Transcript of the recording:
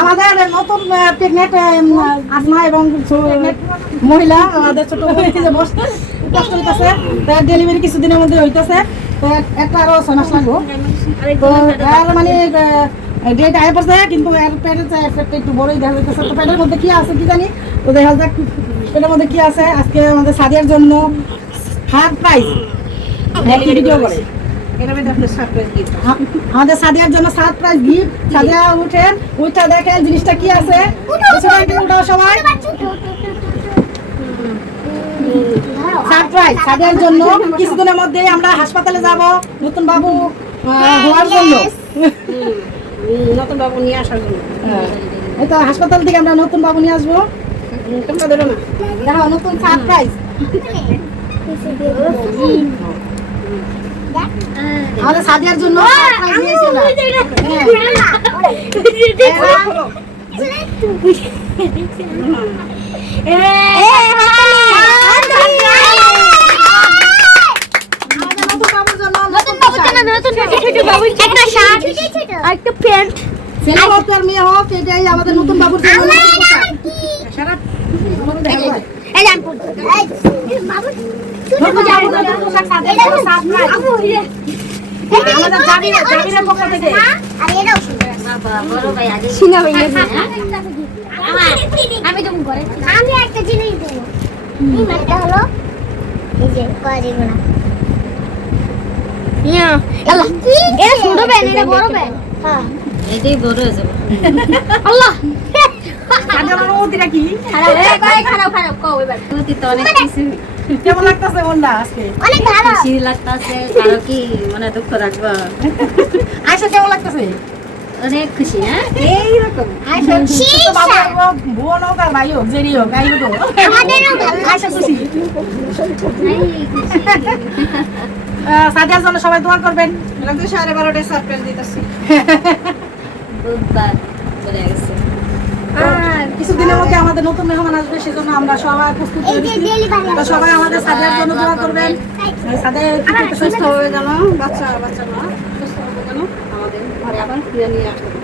আমাদের নতুন প্রেগনেন্ট আসমা এবং মহিলা, আমাদের ছোট যে বসতে কষ্ট হইতেছে। ডেলিভারি কিছুদিনের মধ্যে হইতেছে। তো একটা আরও ছয় মাস লাগবো। তো আর মানে ডেট আয় পড়ছে, কিন্তু এর পেটের পেটটা একটু বড়ই দেখা যাইতেছে। তো পেটের মধ্যে কি আছে কি জানি? তো দেখা যাক, পেটের মধ্যে কি আছে? আজকে আমাদের সাদিয়ার জন্য হার প্রাইস ভিডিও করে। আমাদের সাদিয়ার জন্য সারপ্রাইজ গিফট সাদিয়া উঠেন উঠা দেখেন জিনিসটা কি আছে পিছনে উঠাও সবাই সারপ্রাইজ সাদিয়ার জন্য কিছুদিনের মধ্যে আমরা হাসপাতালে যাব নতুন বাবু হওয়ার জন্য নতুন বাবু নিয়ে আসার জন্য হ্যাঁ। এই তো হাসপাতাল থেকে আমরা নতুন বাবু নিয়ে আসব তোমরা ধরো না দেখো নতুন সারপ্রাইজ আমাদের সাদিয়ার জন্য একটা প্যান্ট ছেলে হোক আর মেয়ে হোক এটাই আমাদের নতুন বাবুর জন্য। আমি তো করে আমি একটা জিনিস দেবো। হলো এই যে ইয়া এটা ছোট এটা বড় হ্যাঁ। এটাই বড় হয়ে আল্লাহ। খারাপ খারাপ খারাপ কও এবার। তুই তো অনেক কিছু। কেমন লাগতেছে মনটা আজকে? অনেক ভালো। খুশি লাগতাছে কারও কি মানে দুঃখ রাখবা? কেমন লাগতেছে? অনেক খুশি হ্যাঁ? এইরকম। তো বাবা বোন হোক আর ভাই হোক জেরি হোক আই হোক। আমাদেরও ভালো খুশি? সাদিয়ার জন্য সবাই দোয়া করবেন। সাড়ে বারোটায় সারপ্রাইজ দিতেছি বুধবার চলে গেছে কিছুদিনের মধ্যে আমাদের নতুন মেহমান আসবে সেজন্য আমরা সবাই প্রস্তুত তো সবাই আমাদের সাদের জন্য দোয়া করবেন। সাদের সুস্থ হয়ে গেল। বাচ্চা বাচ্চা মা সুস্থ হবে গেল। আমাদের ঘরে আবার ফিরে নিয়ে আসতে